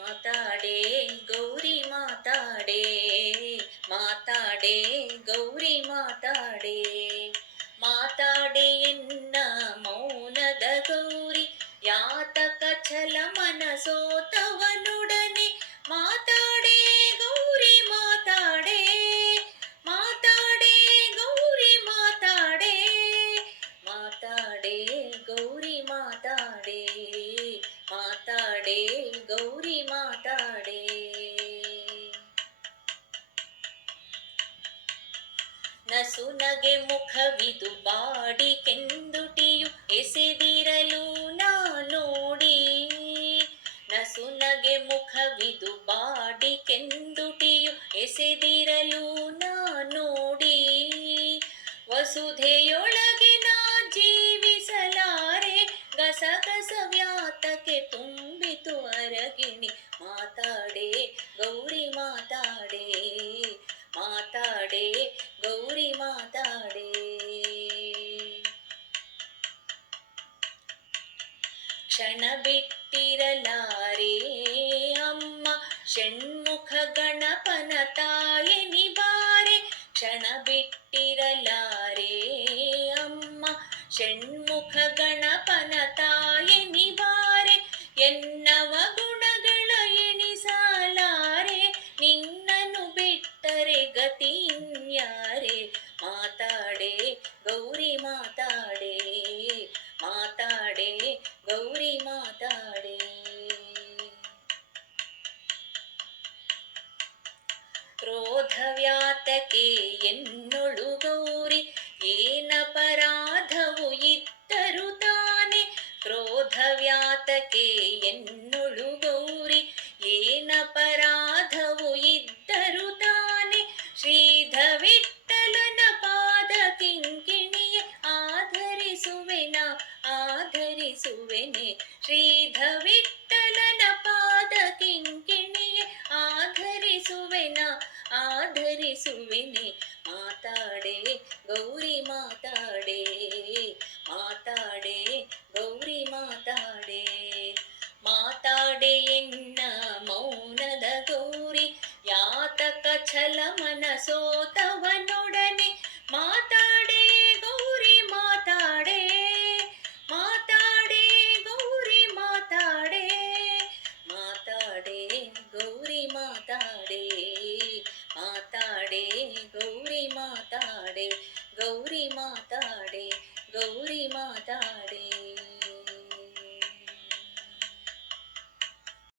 ಮಾತಾಡೆ ಗೌರಿ ಮಾತಾಡೆ ಮಾತಾಡೆ ಗೌರಿ ಮಾತಾಡೆ. ಮಾತಾಡೆ ಎನ್ನ ಮೌನದ ಗೌರಿ ಯಾತಕ ಛಲ ಮನಸೋತವನೊಡನೆ ಮಾತಾಡೆ, ಗೌರಿ ಮಾತಾಡೆ. ನಸುನಗೆ ಮುಖವಿದು ಬಾಡಿ ಕೆಂದುಟಿಯು ಎಸೆದಿರಲು ನಾ ನೋಡಿ. ನಸುನಗೆ ಮುಖವಿದು ಬಾಡಿ ಕೆಂದುಟಿಯು ಎಸೆದಿರಲು ನಾ ನೋಡಿ. ವಸುಧೆಯೊಳಗೆ ಮಾತಾಡೆ ಗೌರಿ ಮಾತಾಡೆ ಮಾತಾಡೆ ಗೌರಿ ಮಾತಾಡೆ ಕ್ಷಣ ಬಿಟ್ಟಿರಲಾರೆ ಅಮ್ಮ ಷಣ್ಮುಖ ಗಣಪನ ತಾಯಿ ನಿಬಾರೆ ಕ್ಷಣ ಬಿಟ್ಟಿರಲಾರೆ ಅಮ್ಮ ಷಣ್ಮುಖ ಗಣಪನ ತಾಯಿ ಮಾತಾಡೆ ಮಾತಾಡೆ ಗೌರಿ ಮಾತಾಡೆ. ರೋಧವ್ಯಾತಕೆ ಎನ್ನೊಳು ಗೌರಿ ಏನಪರಾಧವು ಇದ್ದರು ತಾನೆ. ಕ್ರೋಧವ್ಯಾತಕೆ ಎನ್ನೊಳು ಆಧರಿಸುವೆನೆ ಮಾತಾಡೆ ಗೌರಿ ಮಾತಾಡೆ. ಮಾತಾಡೆ ಗೌರಿ ಮಾತಾಡೆ. ಮಾತಾಡೆ ಎನ್ನ ಮೌನದ ಗೌರಿ. ಯಾತಕ ಛಲ ಮನಸೋತವನೊಡನೆ ಮಾತಾಡೆ ಗೌರಿ ಮಾತಾಡೆ ಗೌರಿ ಮಾತಾಡೆ.